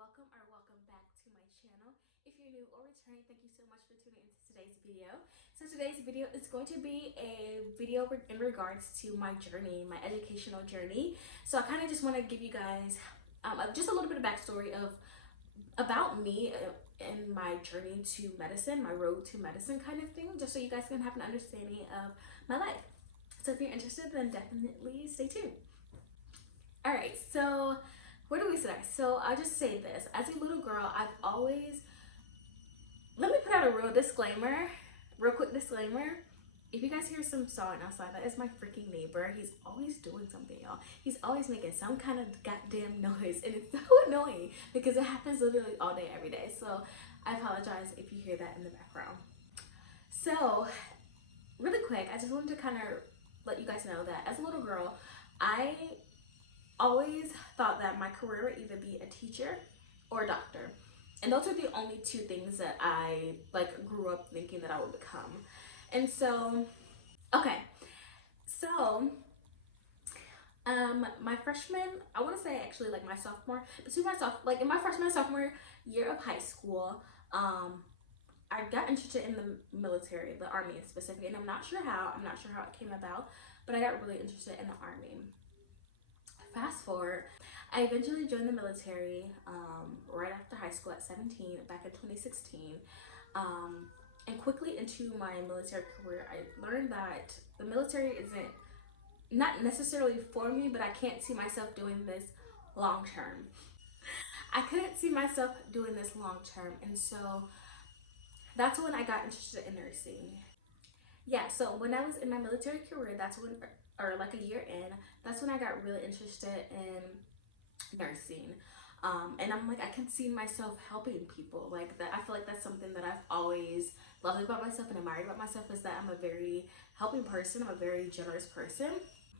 welcome back to my channel. If you're new or returning, thank you so much for tuning into today's video. So today's video is going to be a video in regards to my journey, my educational journey. So I kind of just want to give you guys just a little bit of backstory about me and my journey to medicine, my road to medicine kind of thing, just so you guys can have an understanding of my life. So if you're interested, then definitely stay tuned. All right, so where do we start? So I'll just say this. As a little girl, I've always, let me put out a real quick disclaimer. If you guys hear some sawing outside, that is my freaking neighbor. He's always doing something, y'all. He's always making some kind of goddamn noise, and it's so annoying because it happens literally all day, every day. So I apologize if you hear that in the background. So really quick, I just wanted to kind of let you guys know that as a little girl, I always thought that my career would either be a teacher or a doctor, and those are the only two things that I grew up thinking that I would become. And so so my freshman, I want to say actually like my sophomore, between myself, like in my freshman and sophomore year of high school, I got interested in the military, the army in specific, and I'm not sure how it came about, but I got really interested in the army. Fast forward, I eventually joined the military right after high school at 17, back in 2016. And quickly into my military career, I learned that the military isn't not necessarily for me, but I can't see myself doing this long term. I couldn't see myself doing this long term, and so that's when I got interested in nursing. Yeah, so when I was in my military career, that's when, or like a year in, that's when I got really interested in nursing. And I'm like, I can see myself helping people like that. I feel like that's something that I've always loved about myself and admired about myself, is that I'm a very helping person. I'm a very generous person.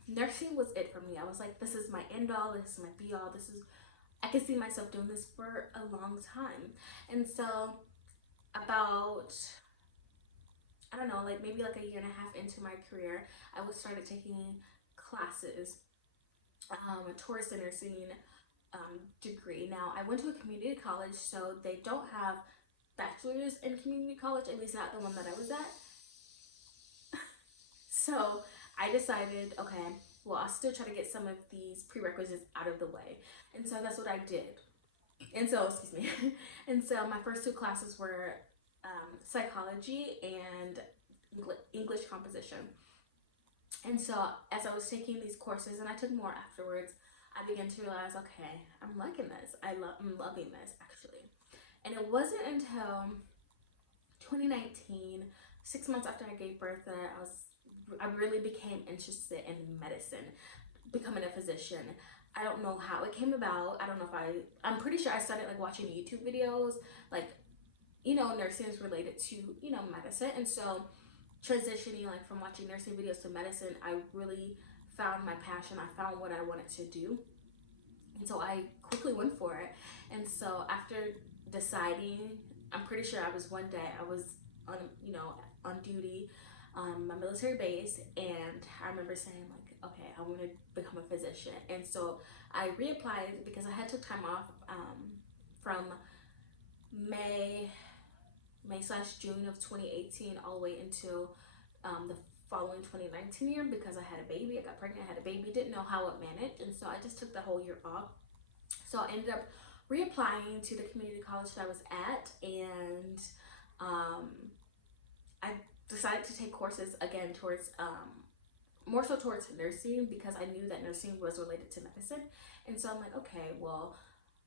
Nursing was it for me. I was like, this is my end all, this is my be all, I can see myself doing this for a long time. And so about, I don't know, like maybe like a year and a half into my career, I was started taking classes towards the nursing degree. Now, I went to a community college, so they don't have bachelor's in community college, at least not the one that I was at. So I decided, okay, well, I'll still try to get some of these prerequisites out of the way. And so that's what I did. And so, excuse me. And so my first two classes were psychology and English composition. And so as I was taking these courses, and I took more afterwards, I began to realize, okay, I'm liking this. I'm loving this actually. And it wasn't until 2019, 6 months after I gave birth, that I really became interested in medicine, becoming a physician. I don't know how it came about. I don't know if I'm pretty sure I started like watching YouTube videos, like, you know, nursing is related to, you know, medicine. And so transitioning like from watching nursing videos to medicine, I really found my passion. I found what I wanted to do. And so I quickly went for it. And so after deciding, I'm pretty sure I was on, you know, on duty my military base, and I remember saying like, okay, I want to become a physician. And so I reapplied because I had took time off from May / June of 2018 all the way until the following 2019 year, because I had a baby. I got pregnant, I had a baby, didn't know how it managed, and so I just took the whole year off. So I ended up reapplying to the community college that I was at, and I decided to take courses again towards more so towards nursing, because I knew that nursing was related to medicine. And so I'm like, okay, well,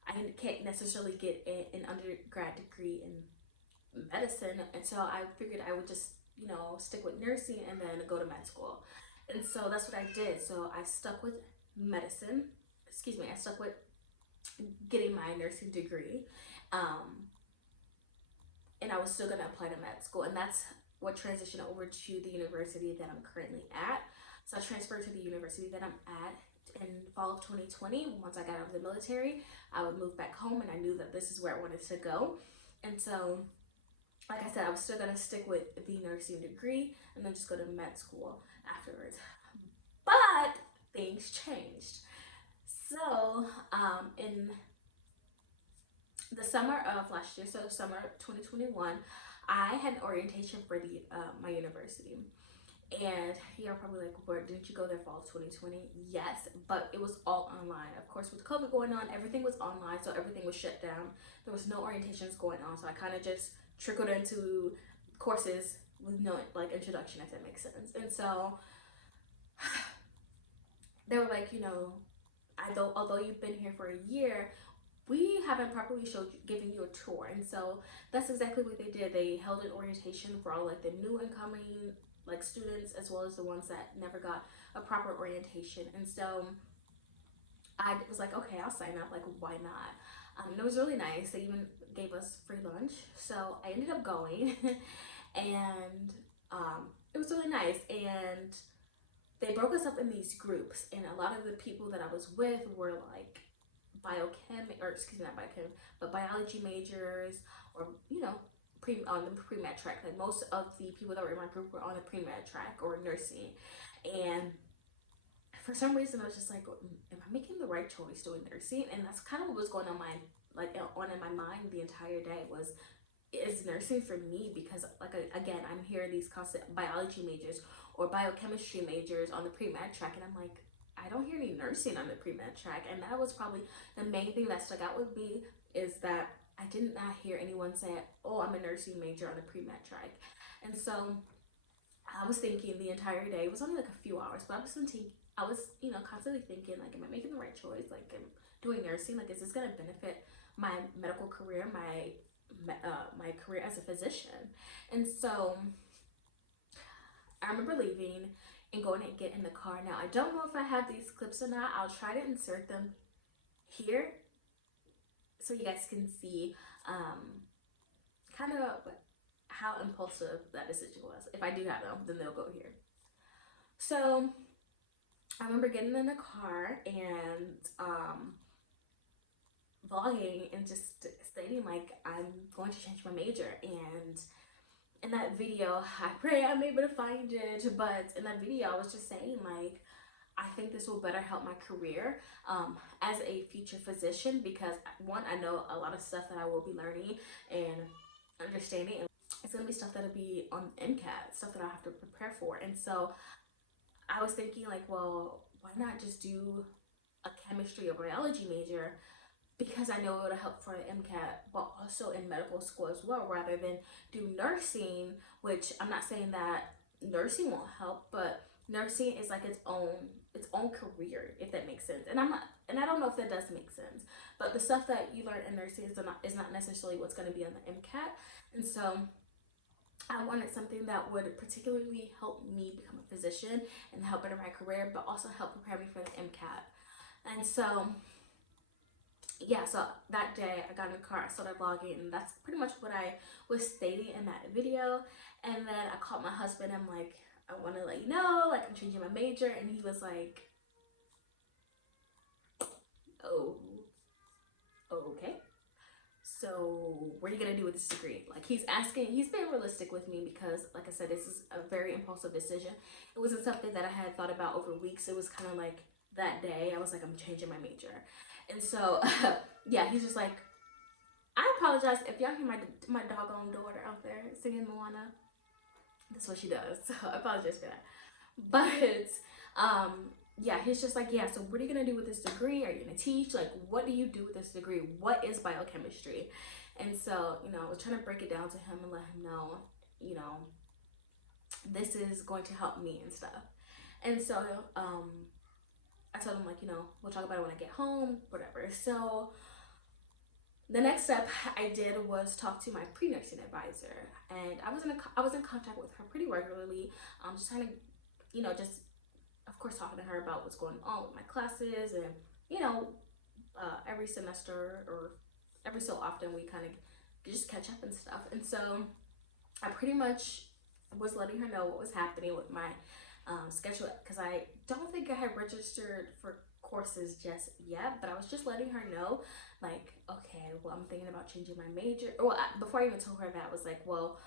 I can't necessarily get an undergrad degree in medicine, and so I figured I would just, you know, stick with nursing and then go to med school. And so that's what I did. So I stuck with medicine, I stuck with getting my nursing degree, and I was still gonna apply to med school, and that's what transitioned over to the university that I'm currently at. So I transferred to the university that I'm at in fall of 2020. Once I got out of the military, I would move back home, and I knew that this is where I wanted to go. And so, like I said, I was still gonna stick with the nursing degree and then just go to med school afterwards. But things changed. So in the summer of last year, so summer 2021, I had an orientation for the my university. And you're probably like, where didn't you go there fall 2020? Yes, but it was all online. Of course, with COVID going on, everything was online, so everything was shut down. There was no orientations going on, so I kind of just trickled into courses with no like introduction, if that makes sense. And so they were like, although you've been here for a year, we haven't properly given you a tour. And so that's exactly what they did. They held an orientation for all like the new incoming like students, as well as the ones that never got a proper orientation. And so I was like, okay, I'll sign up, like why not? And it was really nice. They even gave us free lunch, so I ended up going. And it was really nice. And they broke us up in these groups, and a lot of the people that I was with were like not biochem, but biology majors, or on the pre-med track. Like most of the people that were in my group were on the pre-med track or nursing. And for some reason I was just like, am I making the right choice doing nursing? And that's kind of what was going on in my mind the entire day was, is nursing for me? Because like again, I'm hearing these constant biology majors or biochemistry majors on the pre-med track, and I'm like, I don't hear any nursing on the pre-med track. And that was probably the main thing that stuck out with me, is that I did not hear anyone say, oh, I'm a nursing major on the pre-med track. And so I was thinking the entire day, it was only like a few hours, but I was constantly thinking, like, am I making the right choice? Like, I'm doing nursing, like, is this going to benefit my medical career, my career as a physician? And so I remember leaving and going and get in the car. Now, I don't know if I have these clips or not. I'll try to insert them here so you guys can see kind of how impulsive that decision was. If I do have them, then they'll go here. So I remember getting in the car and vlogging and just stating like, I'm going to change my major. And in that video, I pray I'm able to find it, but in that video I was just saying like, I think this will better help my career as a future physician, because one, I know a lot of stuff that I will be learning and understanding, and it's gonna be stuff that'll be on MCAT, stuff that I have to prepare for. And so I was thinking like, well, why not just do a chemistry or biology major, because I know it would help for the MCAT, but also in medical school as well, rather than do nursing, which I'm not saying that nursing won't help, but nursing is like its own career, if that makes sense. And I don't know if that does make sense, but the stuff that you learn in nursing is not necessarily what's going to be on the MCAT. And so I wanted something that would particularly help me become a physician and help better my career, but also help prepare me for the MCAT. And so yeah, so that day I got in the car, I started vlogging, and that's pretty much what I was stating in that video. And then I called my husband. I'm like, I want to let you know, like, I'm changing my major. And he was like, oh, okay, so what are you gonna do with this degree? Like, he's being realistic with me, because like I said, this is a very impulsive decision. It wasn't something that I had thought about over weeks. It was kind of like that day I was like, I'm changing my major. And so yeah, he's just like, I apologize if y'all hear my doggone daughter out there singing Moana. That's what she does. So I apologize for that. But yeah, he's just like, yeah, so what are you gonna do with this degree? Are you gonna teach? Like, what do you do with this degree? What is biochemistry? And so, I was trying to break it down to him and let him know, this is going to help me and stuff. And so I told him like, we'll talk about it when I get home, whatever. So the next step I did was talk to my pre-nursing advisor, and I was in contact with her pretty regularly, just trying to, just of course talking to her about what's going on with my classes, and every semester or every so often we kind of just catch up and stuff. And so I pretty much was letting her know what was happening with my schedule, because I don't think I had registered for courses just yet, but I was just letting her know like, okay, well, I'm thinking about changing my major. Well, before I even told her that, I was like, well,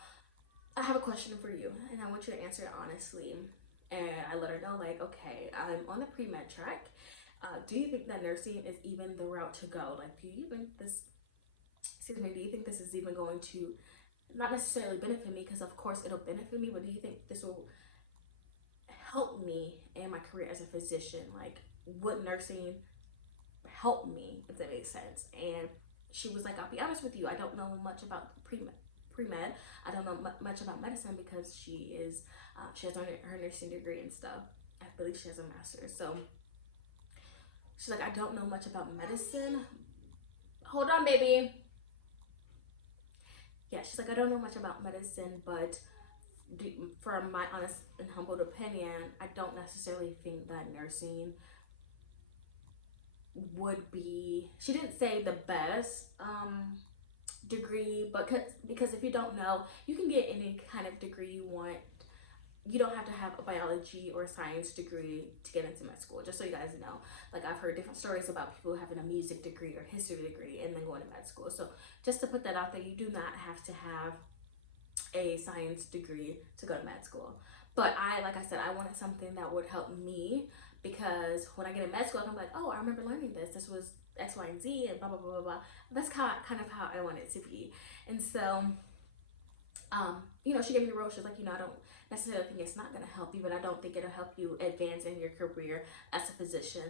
I have a question for you and I want you to answer it honestly. And I let her know like, okay, I'm on the pre-med track. Do you think that nursing is even the route to go? Like, do you think this excuse me, do you think this is even going to not necessarily benefit me, because of course it'll benefit me, but do you think this will help me in my career as a physician? Like, would nursing help me, if that makes sense? And she was like, I'll be honest with you, I don't know much about pre-med. I don't know much about medicine, because she has her nursing degree and stuff. I believe she has a master's. So she's like, I don't know much about medicine. Hold on, baby. Yeah, she's like, I don't know much about medicine, but from my honest and humbled opinion, I don't necessarily think that nursing would be, she didn't say the best degree, but because if you don't know, you can get any kind of degree you want. You don't have to have a biology or a science degree to get into med school, just so you guys know. Like, I've heard different stories about people having a music degree or history degree and then going to med school. So just to put that out there, you do not have to have a science degree to go to med school. But like I said, I wanted something that would help me, because when I get in med school, I'm like, oh, I remember learning this. This was X, Y, and Z, and blah, blah, blah, blah, blah. That's kind of how I want it to be. And so, she gave me a role. She's like, I don't necessarily think it's not going to help you, but I don't think it'll help you advance in your career as a physician.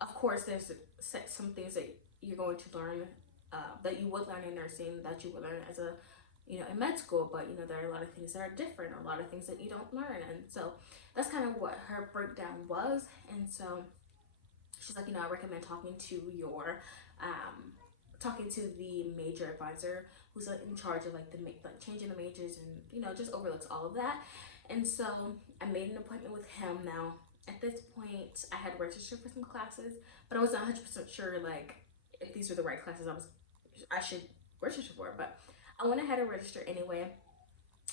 Of course, there's some things that you're going to learn, that you would learn in nursing, that you would learn as a in med school, but there are a lot of things that are different, or a lot of things that you don't learn. And so that's kind of what her breakdown was. And so she's like, I recommend talking to the major advisor, who's like in charge of like changing the majors, and just overlooks all of that. And so I made an appointment with him. Now at this point, I had registered for some classes, but I wasn't 100% sure like if these were the right classes I should register for. But I went ahead and registered anyway.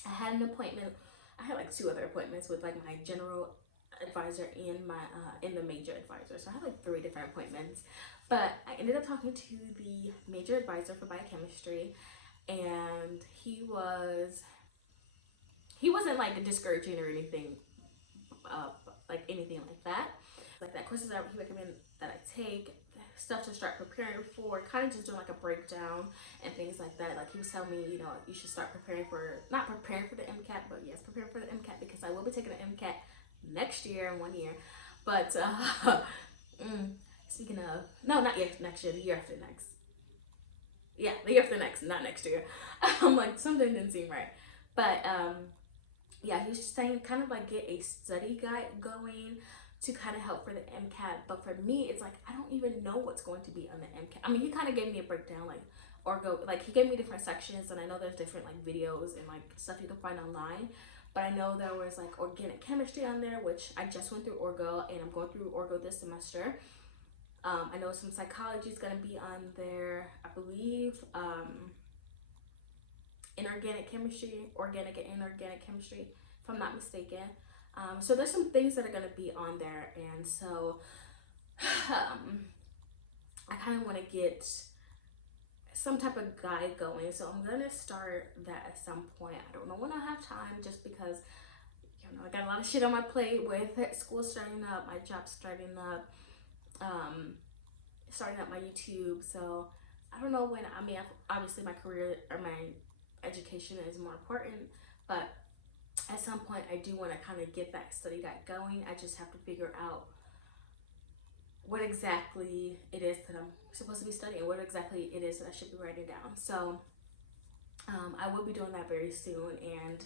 I had an appointment. I had like 2 other appointments with like my general advisor and my the major advisor. So I had like 3 different appointments. But I ended up talking to the major advisor for biochemistry, and he wasn't like discouraging or anything, like anything like that. Like that courses that he recommended that I take, stuff to start preparing for, kind of just doing like a breakdown and things like that. Like he was telling me, you should start not preparing for the MCAT, but yes, preparing for the MCAT, because I will be taking the MCAT next year in 1 year. But speaking of, no, not yet next year, the year after next. Yeah, the year after next, not next year. I'm like, something didn't seem right. But yeah, he was just saying kind of like get a study guide going to kind of help for the MCAT. But for me, it's like I don't even know what's going to be on the MCAT. I mean, he kind of gave me a breakdown, like he gave me different sections, and I know there's different like videos and like stuff you can find online. But I know there was like organic chemistry on there, which I just went through orgo, and I'm going through orgo this semester. I know some psychology is going to be on there, I believe. Organic and inorganic chemistry, if I'm not mistaken. So there's some things that are going to be on there, and so I kind of want to get some type of guide going. So I'm going to start that at some point. I don't know when I'll have time, just because I got a lot of shit on my plate with school starting up, my job starting up, starting up my YouTube. So I don't know when. I mean, obviously my career or my education is more important, but at some point I do want to kind of get that study guide going. I just have to figure out what exactly it is that I'm supposed to be studying, what exactly it is that I should be writing down. So I will be doing that very soon, and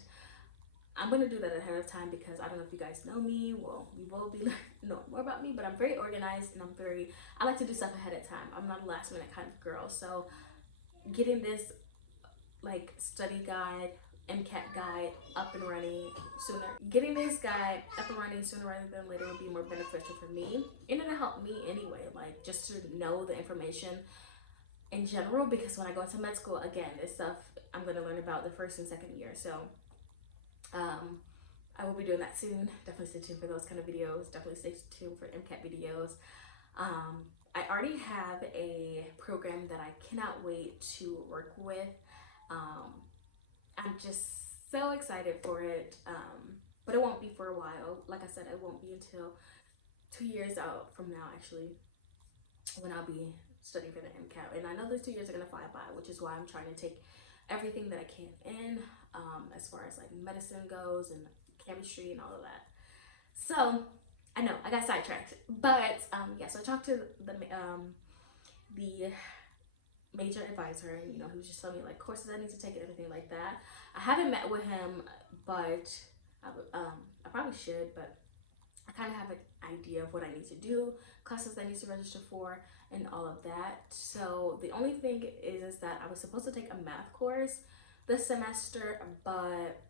I'm going to do that ahead of time, because I don't know if you guys know me. Well, you will be knowing more about me, but I'm very organized, and I like to do stuff ahead of time. I'm not a last minute kind of girl. So getting this like study guide, MCAT guide up and running sooner, rather than later would be more beneficial for me, and it'll help me anyway, like just to know the information in general, because when I go into med school, again, this stuff I'm going to learn about the first and second year. So I will be doing that soon. Definitely stay tuned for those kind of videos. Definitely stay tuned for MCAT videos. I already have a program that I cannot wait to work with. I'm just so excited for it. But it won't be for a while. Like I said, it won't be until 2 years out from now, actually, when I'll be studying for the MCAT, and I know those 2 years are gonna fly by, which is why I'm trying to take everything that I can in, as far as like medicine goes and chemistry and all of that. So I know I got sidetracked, but yeah. So I talked to the major advisor, and he was just telling me like courses I need to take and everything like that. I haven't met with him, but I probably should, but I kind of have an idea of what I need to do, classes I need to register for, and all of that. So the only thing is that I was supposed to take a math course this semester, but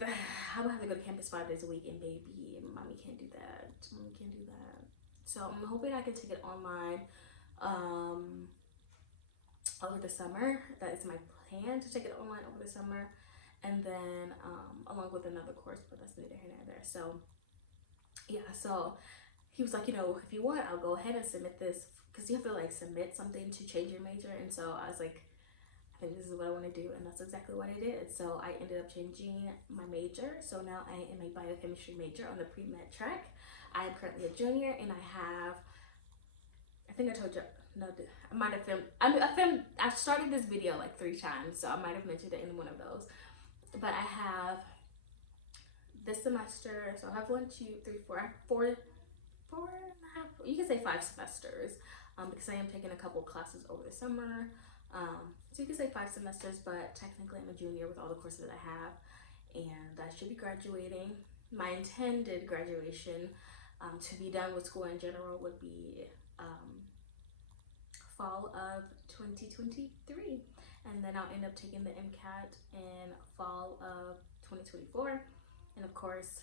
I would have to go to campus 5 days a week, and baby, mommy can't do that. Mommy can't do that. So I'm hoping I can take it online over the summer. That is my plan, to take it online over the summer, and then along with another course, but that's neither here nor there. So yeah, so he was like, if you want, I'll go ahead and submit this, because you have to like submit something to change your major. And so I was like, I think this is what I want to do, and that's exactly what I did. So I ended up changing my major. So now I am a biochemistry major on the pre-med track. I am currently a junior, and I think I told you, no, I might have filmed, I started this video like 3 times, so I might have mentioned it in one of those. But I have this semester, so I have 1, 2, 3, 4, I have 4.5, you can say 5 semesters, because I am taking a couple classes over the summer. So you can say 5 semesters, but technically I'm a junior with all the courses that I have, and I should be graduating. My intended graduation, to be done with school in general, would be fall of 2023, and then I'll end up taking the MCAT in fall of 2024, and of course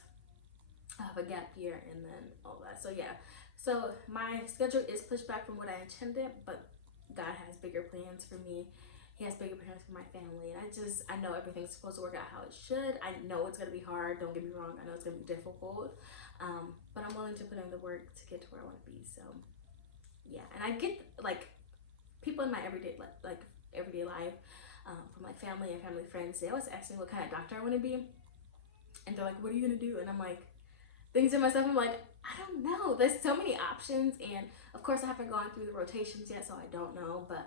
I have a gap year and then all that. So yeah, so my schedule is pushed back from what I intended, but God has bigger plans for me. He has bigger plans for my family, and I know everything's supposed to work out how it should. I know it's gonna be hard, don't get me wrong. I know it's gonna be difficult, but I'm willing to put in the work to get to where I want to be. So yeah, and I get like people in my everyday life, from like family and family friends, they always ask me what kind of doctor I want to be, and they're like, what are you gonna do? And I'm like, things to myself, I'm like, I don't know, there's so many options, and of course I haven't gone through the rotations yet, so I don't know. But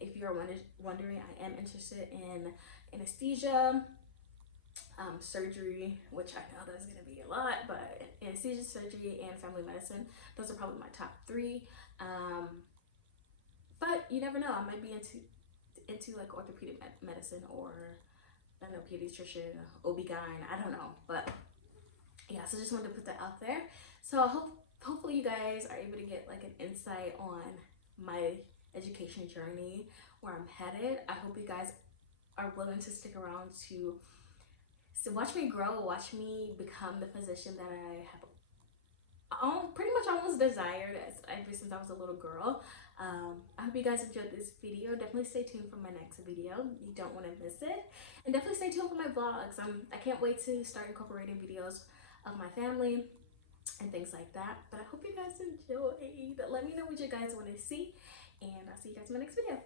if you're wondering, I am interested in anesthesia, surgery, which I know that's going to be a lot, but anesthesia, surgery, and family medicine, those are probably my top 3. But you never know, I might be into like orthopedic medicine, or I don't know, pediatrician, OB-GYN, I don't know. But yeah, so just wanted to put that out there. So hopefully you guys are able to get like an insight on my education journey, where I'm headed. I hope you guys are willing to stick around to watch me grow, watch me become the physician that I have pretty much almost desired ever since I was a little girl. I hope you guys enjoyed this video. Definitely stay tuned for my next video. You don't want to miss it. And definitely stay tuned for my vlogs. I can't wait to start incorporating videos of my family and things like that. But I hope you guys enjoyed. Let me know what you guys want to see, and I'll see you guys in my next video.